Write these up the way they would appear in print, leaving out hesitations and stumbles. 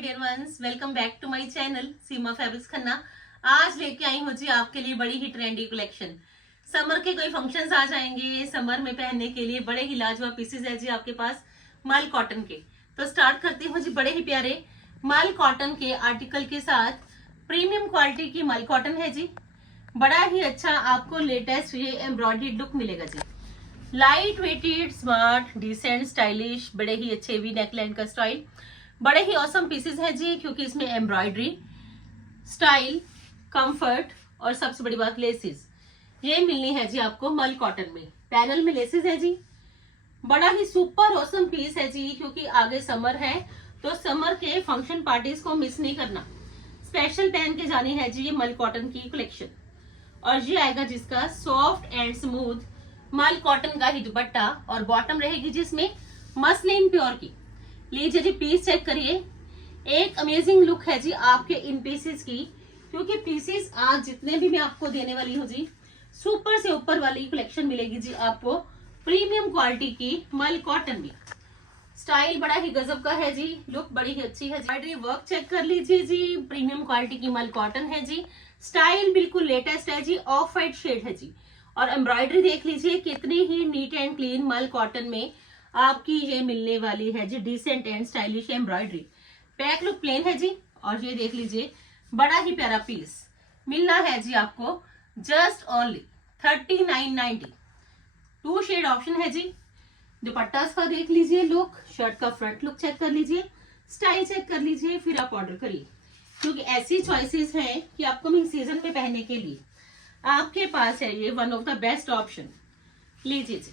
Dear ones, welcome back to my channel Seema fabrics Khanna. आज लेके आई हूँ जी आपके लिए बड़ी ही ट्रेंडी कलेक्शन। समर के कोई फंक्शंस आ जाएंगे, समर में पहनने के लिए बड़े ही लाजवाब पीसेस है जी आपके पास मल कॉटन के। तो स्टार्ट करती हूँ जी बड़े ही प्यारे मल कॉटन के आर्टिकल के साथ। प्रीमियम क्वालिटी की मल कॉटन है जी, बड़ा ही अच्छा आपको लेटेस्ट ये एम्ब्रॉयडरी लुक मिलेगा जी। Light weighted, smart, decent, stylish, बड़े ही अच्छे वी नेकलाइन का स्टाइल, बड़े ही औसम पीसेस है जी, क्योंकि इसमें एम्ब्रॉयडरी, स्टाइल, कंफर्ट और सबसे बड़ी बात लेसेस ये मिलनी है जी आपको मल कॉटन में। पैनल में लेसेस है जी, बड़ा ही सुपर औसम पीस है जी, क्योंकि आगे समर है तो समर के फंक्शन पार्टीज को मिस नहीं करना, स्पेशल पहन के जानी है जी ये मल कॉटन की कलेक्शन। और ये आएगा जिसका सॉफ्ट एंड स्मूथ मल कॉटन का ही दुपट्टा और बॉटम रहेगी जिसमें मसलिन प्योर की। लीजिए जी पीस चेक करिए, एक अमेजिंग लुक है जी आपके इन पीसेस की, क्योंकि पीसेस आज जितने भी मैं आपको देने वाली हूँ जी सुपर से ऊपर वाली कलेक्शन मिलेगी जी आपको प्रीमियम क्वालिटी की मल कॉटन में। स्टाइल बड़ा ही गजब का है जी, लुक बड़ी ही अच्छी है। एम्ब्रॉयडरी वर्क चेक कर लीजिए जी, प्रीमियम क्वालिटी की मल कॉटन है जी। स्टाइल बिल्कुल लेटेस्ट है जी, ऑफ वाइट शेड है जी। और एम्ब्रॉयडरी देख लीजिए कितनी ही नीट एंड क्लीन मल कॉटन में आपकी ये मिलने वाली है जी, डिसेंट एंड स्टाइलिश एम्ब्रॉयडरी। पैक लुक प्लेन है जी। और ये देख लीजिए बड़ा ही प्यारा पीस मिलना है जी आपको जस्ट ओनली 3990। 2 शेड ऑप्शन है जी। दुपट्टा का देख लीजिए लुक, शर्ट का फ्रंट लुक चेक कर लीजिए, स्टाइल चेक कर लीजिए, फिर आप ऑर्डर करिए, क्योंकि ऐसी चॉइसेस हैं कि अपकमिंग सीजन में पहनने के लिए आपके पास है ये one of the best option. लीजिए जी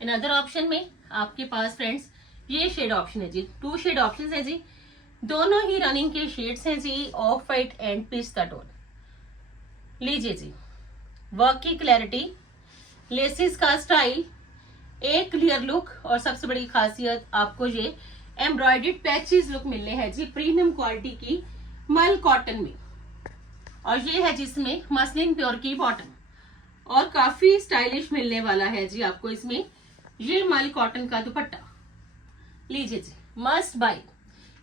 अनदर ऑप्शन में आपके पास फ्रेंड्स ये शेड ऑप्शन है जी। 2 शेड ऑप्शन है जी, दोनों ही रनिंग के शेड्स हैं जी, ऑफ वाइट एंड पिस्ता टोन। लीजिए जी वर्क की क्लैरिटी, लेसिस का स्टाइल, एक क्लियर लुक और सबसे बड़ी खासियत आपको ये एम्ब्रॉयडर्ड पैचेस लुक मिलने हैं जी प्रीमियम क्वालिटी की मल कॉटन में। और ये है जिसमें मसलिन प्योर की बॉटम और काफी स्टाइलिश मिलने वाला है जी आपको इसमें ये मल कॉटन का दुपट्टा। लीजिए जी मस्ट बाय,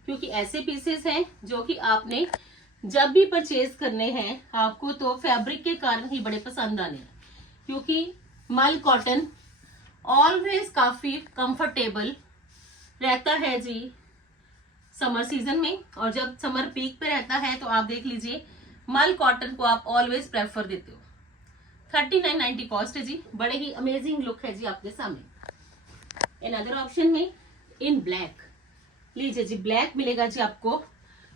क्योंकि ऐसे पीसेस हैं जो कि आपने जब भी परचेज करने हैं आपको तो फैब्रिक के कारण ही बड़े पसंद आने हैं, क्योंकि मल कॉटन ऑलवेज काफी कंफर्टेबल रहता है जी समर सीजन में। और जब समर पीक पे रहता है तो आप देख लीजिए मल कॉटन को आप ऑलवेज प्रेफर देते हो। 3990 कॉस्ट है जी, बड़े ही अमेजिंग लुक है जी आपके सामने। अनदर ऑप्शन में इन ब्लैक, लीजिए जी ब्लैक मिलेगा जी आपको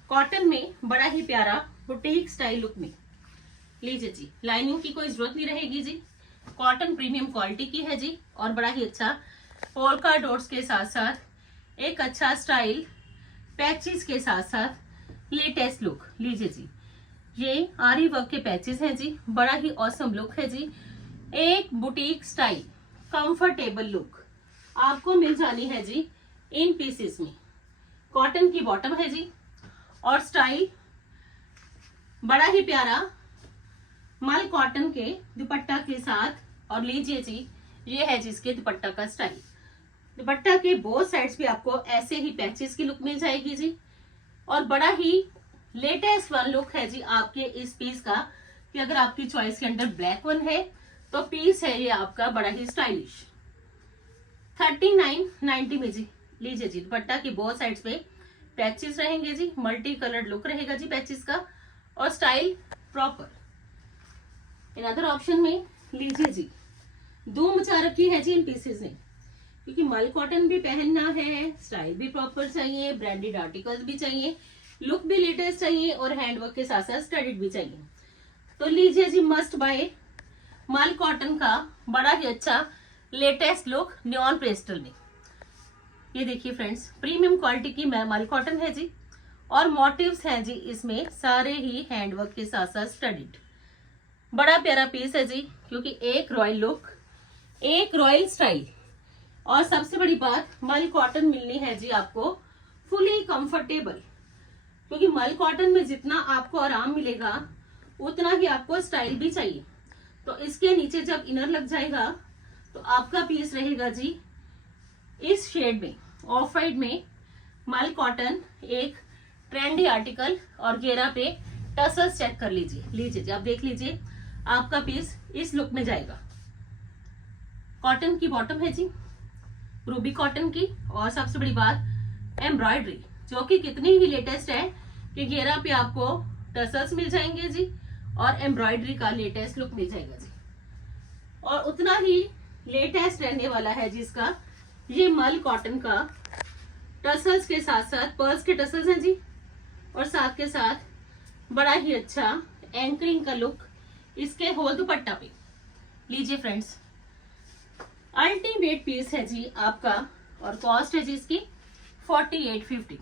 कॉटन में, बड़ा ही प्यारा बुटीक स्टाइल लुक में। लीजिए जी लाइनिंग की कोई जरूरत नहीं रहेगी जी, कॉटन प्रीमियम क्वालिटी की है जी। और बड़ा ही अच्छा पोल्का डॉट्स के साथ साथ एक अच्छा स्टाइल, पैचेस के साथ साथ लेटेस्ट लुक। लीजिए जी ये आरी वर्क के पैचेस हैं जी, बड़ा ही औसम लुक है जी, एक बुटीक स्टाइल कंफर्टेबल लुक आपको मिल जानी है जी इन पीसेस में। कॉटन की बॉटम है जी और स्टाइल बड़ा ही प्यारा मल कॉटन के दुपट्टा के साथ। और लीजिए जी ये है जिसके दुपट्टा का स्टाइल, दुपट्टा के बोथ साइड्स भी आपको ऐसे ही पैचेस की लुक मिल जाएगी जी। और बड़ा ही लेटेस्ट वन लुक है जी आपके इस पीस का, कि अगर आपकी चॉइस के अंदर ब्लैक वन है तो पीस है ये आपका बड़ा ही स्टाइलिश 3990 में जी। लीजिए जी दुपट्टा की बोथ साइड्स पे पैचेस रहेंगे जी, मल्टी कलर्ड लुक रहेगा जी पैचेस का और स्टाइल प्रॉपर। अनदर ऑप्शन में लीजिए जी धूम मचा रखी है जी इन पीसेस ने, क्योंकि मल कॉटन भी पहनना है, स्टाइल भी प्रॉपर चाहिए, ब्रांडेड आर्टिकल्स भी चाहिए, लुक भी लेटेस्ट चाहिए और हैंडवर्क के साथ साथ स्टडीड भी चाहिए। तो लीजिए जी मस्ट बाय मल कॉटन का बड़ा ही अच्छा लेटेस्ट लुक नियॉन पेस्टल में। ये देखिए फ्रेंड्स प्रीमियम क्वालिटी की मल कॉटन है जी, और मोटिव्स हैं जी इसमें सारे ही हैंडवर्क के साथ साथ स्टडीड। बड़ा प्यारा पीस है जी, क्योंकि एक रॉयल लुक, एक रॉयल स्टाइल और सबसे बड़ी बात मल कॉटन मिलनी है जी आपको फुली कंफर्टेबल, क्योंकि मल कॉटन में जितना आपको आराम मिलेगा उतना ही आपको स्टाइल भी चाहिए। तो इसके नीचे जब इनर लग जाएगा तो आपका पीस रहेगा जी इस शेड में, ऑफ वाइट में, मल कॉटन, एक ट्रेंडी आर्टिकल और घेरा पे टसल्स चेक कर लीजिए। लीजिए जी, आप देख लीजिए आपका पीस इस लुक में जाएगा। कॉटन की बॉटम है जी, रूबी कॉटन की, और सबसे बड़ी बात एम्ब्रॉयडरी, जो कि कितनी ही लेटेस्ट है कि घेरा पे आपको टसल्स मिल जाएंगे जी और एम्ब्रॉयडरी का लेटेस्ट लुक मिल जाएगा जी। और उतना ही लेटेस्ट रहने वाला है जिसका ये मल कॉटन का टसल्स के साथ साथ पर्ल्स के टसल्स हैं जी, और साथ के साथ बड़ा ही अच्छा एंकरिंग का लुक इसके होल दुपट्टा पे। लीजिए फ्रेंड्स, अल्टीमेट पीस है जी आपका, और कॉस्ट है जी इसकी 4850।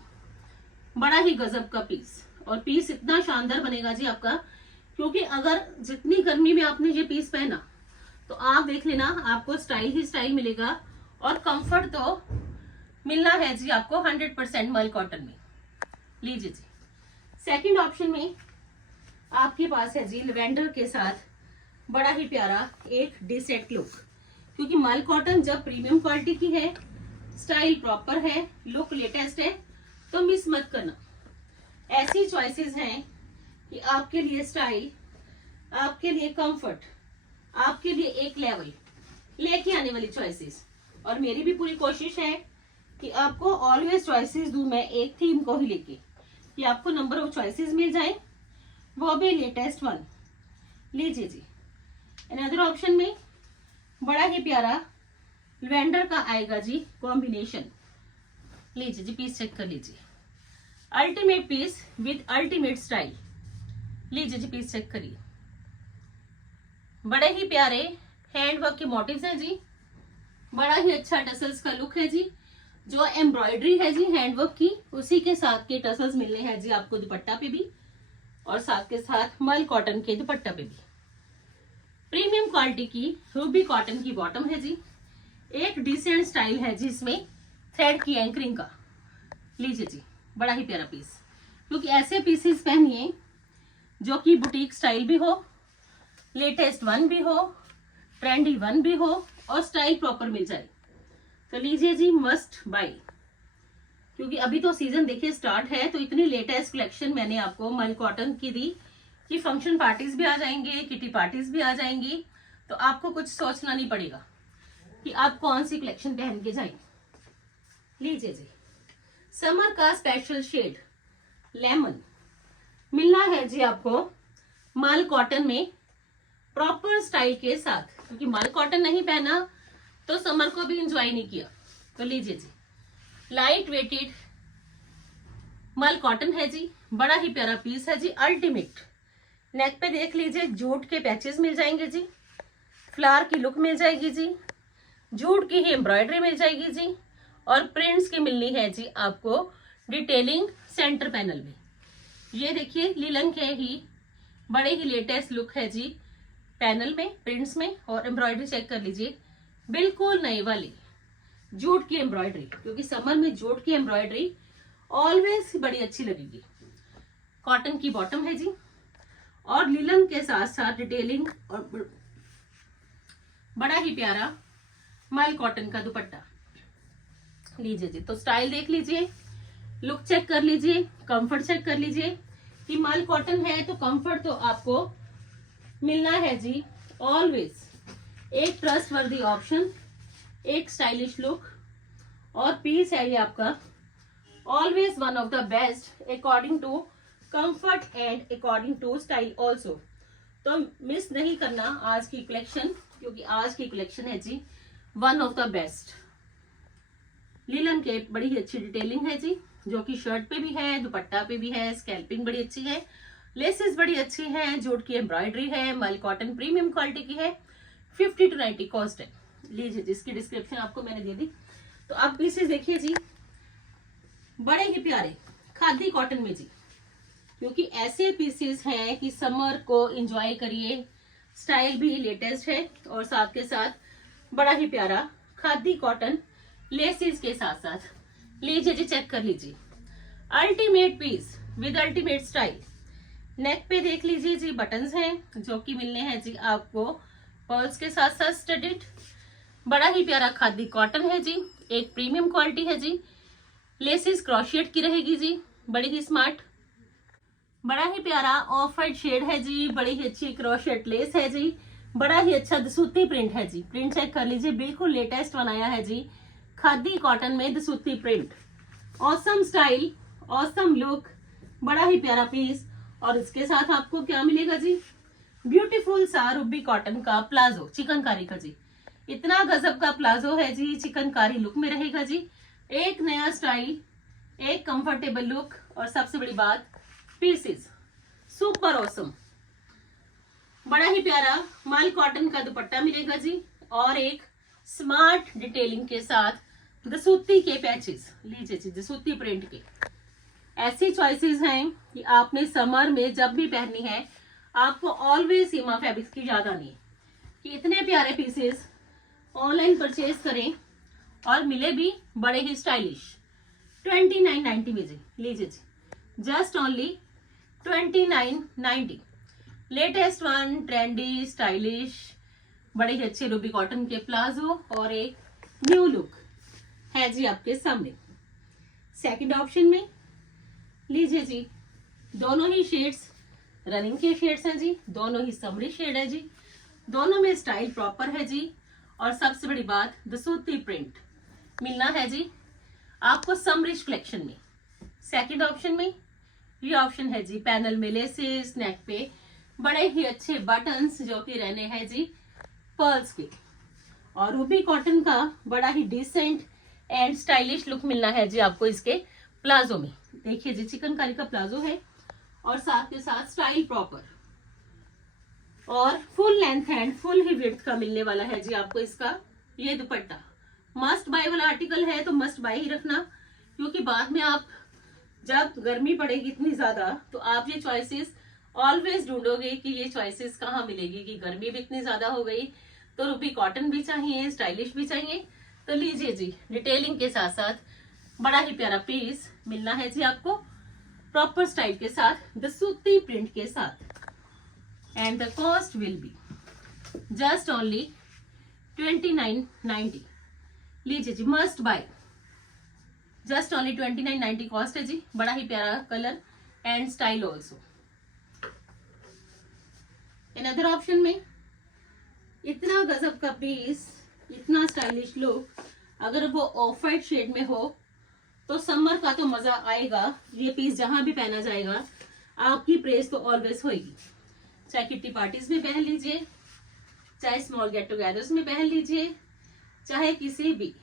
बड़ा ही गजब का पीस, और पीस इतना शानदार बनेगा जी आपका, क्योंकि अगर जितनी गर्मी में आपने ये पीस पहना तो आप देख लेना आपको स्टाइल ही स्टाइल मिलेगा, और कंफर्ट तो मिलना है जी आपको 100% मल कॉटन में। लीजिए जी, सेकंड ऑप्शन में आपके पास है जी लेवेंडर के साथ बड़ा ही प्यारा एक डिसेट लुक, क्योंकि मल कॉटन जब प्रीमियम क्वालिटी की है, स्टाइल प्रॉपर है, लुक लेटेस्ट है, तो मिस मत करना। ऐसी चॉइसेस हैं कि आपके लिए स्टाइल, आपके लिए कंफर्ट, आपके लिए एक लेवल लेके आने वाली चॉइसेस। और मेरी भी पूरी कोशिश है कि आपको ऑलवेज चॉइसेस दूं मैं एक थीम को ही लेके, कि आपको नंबर ऑफ चॉइसेस मिल जाए, वो भी लेटेस्ट वन। लीजिए जी, अनदर ऑप्शन में बड़ा ही प्यारा लेवेंडर का आएगा जी कॉम्बिनेशन। लीजिए जी, पीस चेक कर लीजिए, ultimate piece with ultimate style. लीजिए जी, पीस चेक करिए, बड़े ही प्यारे हैंडवर्क के मोटिव्स हैं जी, बड़ा ही अच्छा टसल्स का लुक है जी, जो एम्ब्रॉयडरी है जी हैंडवर्क की, उसी के साथ के टसल्स मिलने हैं जी आपको दुपट्टा पे भी, और साथ के साथ मल कॉटन के दुपट्टा पे भी। प्रीमियम क्वालिटी की रूबी कॉटन की बॉटम है जी, एक डिसेंट स्टाइल है जी इसमें थ्रेड की एंकरिंग का। लीजिए जी, बड़ा ही प्यारा पीस, क्योंकि ऐसे पीसेस पहनिए जो कि बुटीक स्टाइल भी हो, लेटेस्ट वन भी हो, ट्रेंडी वन भी हो, और स्टाइल प्रॉपर मिल जाए। तो लीजिए जी, मस्ट बाय, क्योंकि अभी तो सीजन देखिए स्टार्ट है, तो इतनी लेटेस्ट कलेक्शन मैंने आपको मल कॉटन की दी कि फंक्शन पार्टीज भी आ जाएंगे, किटी पार्टीज भी आ जाएंगी, तो आपको कुछ सोचना नहीं पड़ेगा कि आप कौन सी कलेक्शन पहन के जाएं। लीजिए जी, समर का स्पेशल शेड लेमन मिलना है जी आपको मल कॉटन में प्रॉपर स्टाइल के साथ, क्योंकि मल कॉटन नहीं पहना तो समर को भी एंजॉय नहीं किया। तो लीजिए जी, लाइट वेटेड मल कॉटन है जी, बड़ा ही प्यारा पीस है जी, अल्टीमेट। नेक पे देख लीजिए जूट के पैचेस मिल जाएंगे जी, फ्लावर की लुक मिल जाएगी जी, जूट की ही एम्ब्रॉयडरी मिल जाएगी जी, और प्रिंट्स की मिलनी है जी आपको डिटेलिंग सेंटर पैनल में। ये देखिए लिलन के ही बड़े ही लेटेस्ट लुक है जी पैनल में, प्रिंट्स में, और एम्ब्रॉयडरी चेक कर लीजिए, बिल्कुल नई वाली जूट की एम्ब्रॉयडरी, क्योंकि समर में जूट की एम्ब्रॉयडरी ऑलवेज बड़ी अच्छी लगेगी। कॉटन की बॉटम है जी, और लिलन के साथ साथ डिटेलिंग, और बड़ा ही प्यारा मल कॉटन का दुपट्टा। लीजिए जी, तो स्टाइल देख लीजिए, लुक चेक कर लीजिए, कंफर्ट चेक कर लीजिए कि मल कॉटन है तो कंफर्ट तो आपको मिलना है जी ऑलवेज। एक ट्रस्टवर्दी ऑप्शन, एक स्टाइलिश लुक, और पीस है ये आपका always one of the best according to comfort and according to style also. तो मिस नहीं करना आज की कलेक्शन, क्योंकि आज की कलेक्शन है जी वन ऑफ द बेस्ट। लिलन के बड़ी ही अच्छी डिटेलिंग है जी, जो कि शर्ट पे भी है, दुपट्टा पे भी है, स्कैल्पिंग बड़ी अच्छी है, लेसेस बड़ी अच्छी है, जूट की एम्ब्रॉयडरी है, मल कॉटन प्रीमियम क्वालिटी की है, 50 to 90 कॉस्ट है। लीजिए, जिसकी डिस्क्रिप्शन आपको मैंने दे दी। तो आप पीसेस देखिए जी, बड़े ही प्यारे खादी कॉटन में जी, क्योंकि ऐसे पीसेस हैं कि समर को एंजॉय करिए, स्टाइल भी लेटेस्ट है, और साथ के साथ बड़ा ही प्यारा खादी कॉटन लेसेस के साथ साथ। लीजिए जी, चेक कर लीजिए, ultimate piece with ultimate style. Neck पे देख लीजिए जी, बटन्स हैं जो कि मिलने हैं जी आपको पर्ल्स के साथ साथ स्टडिड। बड़ा ही प्यारा खादी कॉटन है जी, एक प्रीमियम क्वालिटी है जी, लेसेस क्रॉशियट की रहेगी जी, बड़ी ही स्मार्ट, बड़ा ही प्यारा ऑफ वाइट शेड है जी, बड़ी ही अच्छी क्रोशेट लेस है जी, बड़ा ही अच्छा दसूती प्रिंट है जी। प्रिंट चेक कर लीजिए, बिल्कुल लेटेस्ट बनाया है जी, खादी कॉटन में दसूती print. Awesome style, awesome look, बड़ा ही प्यारा पीस। और इसके साथ आपको क्या मिलेगा जी, ब्यूटीफुल सा रूबी कॉटन का प्लाजो चिकनकारी का जी। इतना गजब का प्लाजो है जी, चिकनकारी लुक में रहेगा जी। एक नया स्टाइल, एक कंफर्टेबल लुक, और सबसे बड़ी बात पीसेस सुपर ऑसम। बड़ा ही प्यारा माल कॉटन का दुपट्टा मिलेगा जी, और एक स्मार्ट डिटेलिंग के साथ दसूती के पैचेस। लीजिए जी, दसूती प्रिंट के। ऐसी चॉइसेस हैं कि आपने समर में जब भी पहननी है, आपको ऑलवेज सीमा फैब्रिक्स की याद आनी है कि इतने प्यारे पीसेस ऑनलाइन परचेज करें और मिले भी बड़े ही स्टाइलिश। 2990 में जी, लीजिए जी, just only 2990। Latest one, trendy, stylish, बड़े ही अच्छे रूबी कॉटन के प्लाजो और एक न्यू लुक है जी आपके सामने। सेकंड ऑप्शन में लीजिए जी, दोनों ही शेड्स रनिंग के शेड्स हैं जी, दोनों ही समरी शेड है जी, दोनों में स्टाइल प्रॉपर है जी, और सबसे बड़ी बात दसूती प्रिंट मिलना है जी आपको समरिश कलेक्शन में। सेकंड ऑप्शन में ये ऑप्शन है जी, पैनल में लेसेस, नेक पे बड़े ही अच्छे बटन्स जो कि रहने हैं जी पर्ल्स के, और रूबी कॉटन का बड़ा ही डिसेंट एंड स्टाइलिश लुक मिलना है जी आपको इसके प्लाजो में। देखिए जी, चिकनकारी का प्लाजो है और साथ के साथ स्टाइल प्रॉपर, और full length and full he width का मिलने वाला है जी आपको इसका ये दुपट्टा। मस्ट बाय वाला आर्टिकल है तो मस्ट बाय ही रखना, क्योंकि बाद में आप जब गर्मी पड़ेगी इतनी ज्यादा तो आप ये चॉइसेस ऑलवेज ढूंढोगे कि ये चॉइसेस कहाँ मिलेगी, कि गर्मी भी इतनी ज्यादा हो गई तो रूबी कॉटन भी चाहिए, स्टाइलिश भी चाहिए। तो लीजिए जी, डिटेलिंग के साथ साथ बड़ा ही प्यारा पीस मिलना है जी आपको प्रॉपर स्टाइल के साथ, दसूती प्रिंट के साथ, and the cost will be just only 2990। लीजिए जी, must buy, just only 2990 cost है जी। बड़ा ही प्यारा colour and style also. Another option में इतना गजब का पीस, इतना स्टाइलिश लुक, अगर वो ऑफ वाइट शेड में हो तो समर का तो मजा आएगा। ये पीस जहां भी पहना जाएगा आपकी प्रेस तो ऑलवेज होगी, चाहे किट्टी पार्टीज में पहन लीजिए, चाहे स्मॉल गेट टुगेदर्स में पहन लीजिए, चाहे किसी भी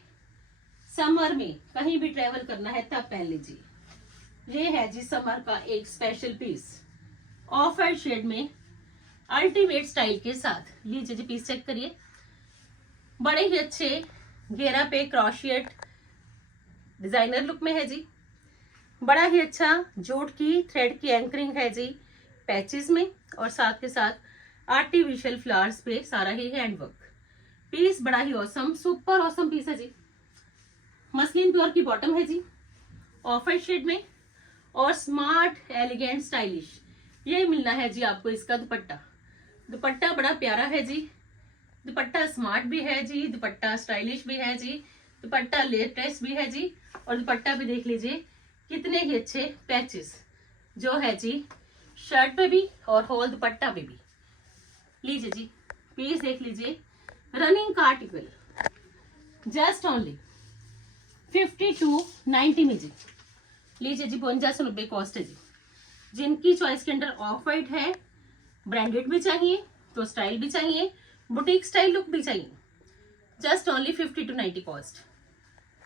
समर में कहीं भी ट्रेवल करना है तब पहन लीजिए। ये है जी समर का एक special piece of white shade में अल्टीमेट स्टाइल के साथ। लीजिए जी, पीस चेक करिए, बड़े ही अच्छे घेरा पे क्रोशिएट डिजाइनर लुक में है जी, बड़ा ही अच्छा जूट की थ्रेड की एंकरिंग है जी पैचेस में, और साथ के साथ आर्टिफिशियल फ्लावर्स पे सारा ही हैंडवर्क। पीस बड़ा ही ऑसम, सुपर ऑसम पीस है जी। मसलिन प्योर की बॉटम है जी ऑफ वाइट शेड में, और स्मार्ट एलिगेंट स्टाइलिश ये मिलना है जी आपको इसका दुपट्टा। दुपट्टा बड़ा प्यारा है जी, दुपट्टा स्मार्ट भी है जी, दुपट्टा स्टाइलिश भी है जी, दुपट्टा लेटेस्ट भी है जी, और दुपट्टा भी देख लीजिए कितने ही अच्छे पैचेस जो है जी शर्ट पे भी और होल दुपट्टा पे भी। लीजिए जी, पीस देख लीजिए, रनिंग का आर्टिकल जस्ट ओनली 5290 में जी। लीजिए जी, 5290 कॉस्ट है जी। जिनकी चॉइस के अंडर ऑफ वाइट है, ब्रांडेड भी चाहिए तो स्टाइल भी चाहिए, बुटीक स्टाइल लुक भी चाहिए, just only 5290 cost.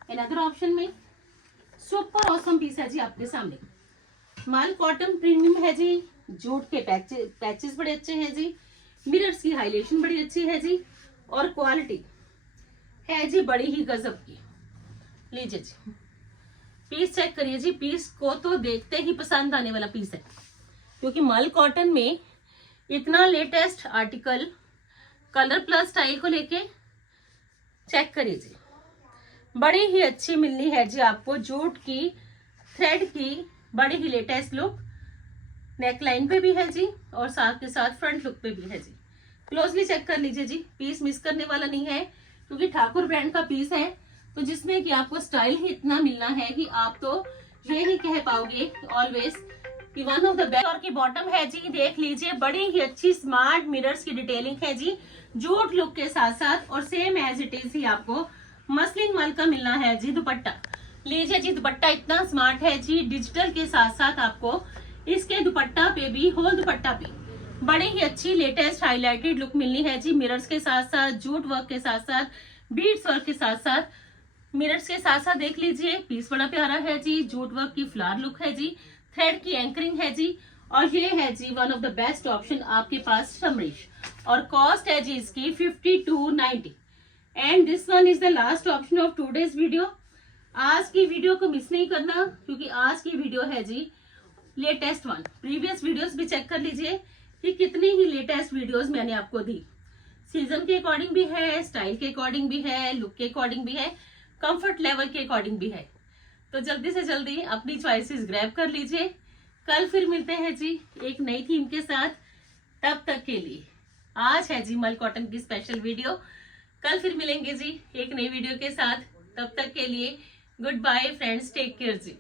Another option में सुपर ऑसम पीस है जी आपके सामने, माल कॉटन प्रीमियम है जी, जूट के पैचेस बड़े अच्छे हैं जी, मिरर्स की हाइलाइटेशन बड़ी अच्छी है जी, और क्वालिटी है जी बड़ी ही गजब की। लीजिए जी, पीस चेक करिए जी, पीस को तो देखते ही पसंद आने वाला पीस है, क्योंकि माल कॉटन में इतना latest article colour plus style को लेके चेक करिए जी, बड़ी ही अच्छी मिलनी है जी आपको जूट की थ्रेड की बड़ी ही लेटेस्ट लुक, नेकलाइन पे भी है जी, और साथ के साथ फ्रंट लुक पे भी है जी। क्लोजली चेक कर लीजिए जी, पीस मिस करने वाला नहीं है, क्योंकि ठाकुर ब्रांड का पीस है, तो जिसमें कि आपको स्टाइल ही इतना मिलना है कि आप तो ये ही कह पाओगे ऑलवेज कि वन ऑफ द बेस्ट। और की बॉटम है जी, देख लीजिए बड़ी ही अच्छी स्मार्ट मिरर्स की डिटेलिंग है जी, जूट लुक के साथ साथ। और सेम एज इट इज ही आपको मसलिन मल का मिलना है जी दुपट्टा। लीजिए जी, दुपट्टा इतना स्मार्ट है जी, डिजिटल के साथ साथ आपको इसके दुपट्टा पे भी, होल दुपट्टा पे बड़ी ही अच्छी लेटेस्ट हाईलाइटेड लुक मिलनी है जी, मिरर्स के साथ साथ, जूट वर्क के साथ साथ, बीड्स वर्क के साथ साथ, मिरर्स के साथ साथ। देख लीजिए पीस बड़ा प्यारा है जी, जूट वर्क की फ्लावर लुक है जी, थ्रेड की एंकरिंग है जी। और ये है जी one of the best option आपके पास समरीश। और कॉस्ट है जी इसकी 5290। And this one is the last option of today's video. आज की वीडियो को मिस नहीं करना, क्योंकि आज की वीडियो है जी लेटेस्ट वन। प्रीवियस वीडियोस भी चेक कर लीजिए कि कितनी ही लेटेस्ट वीडियोस मैंने आपको दी। सीजन के अकॉर्डिंग भी है, स्टाइल के अकॉर्डिंग भी है, लुक के अकॉर्डिंग भी है, कंफर्ट लेवल के अकॉर्डिंग भी है। तो जल्दी से जल्दी अपनी चॉइसेस ग्रैब कर लीजिए। कल फिर मिलते हैं जी एक नई थीम के साथ। तब तक के लिए आज है जी मल कॉटन की स्पेशल वीडियो। कल फिर मिलेंगे जी एक नई वीडियो के साथ। तब तक के लिए goodbye friends, take care जी।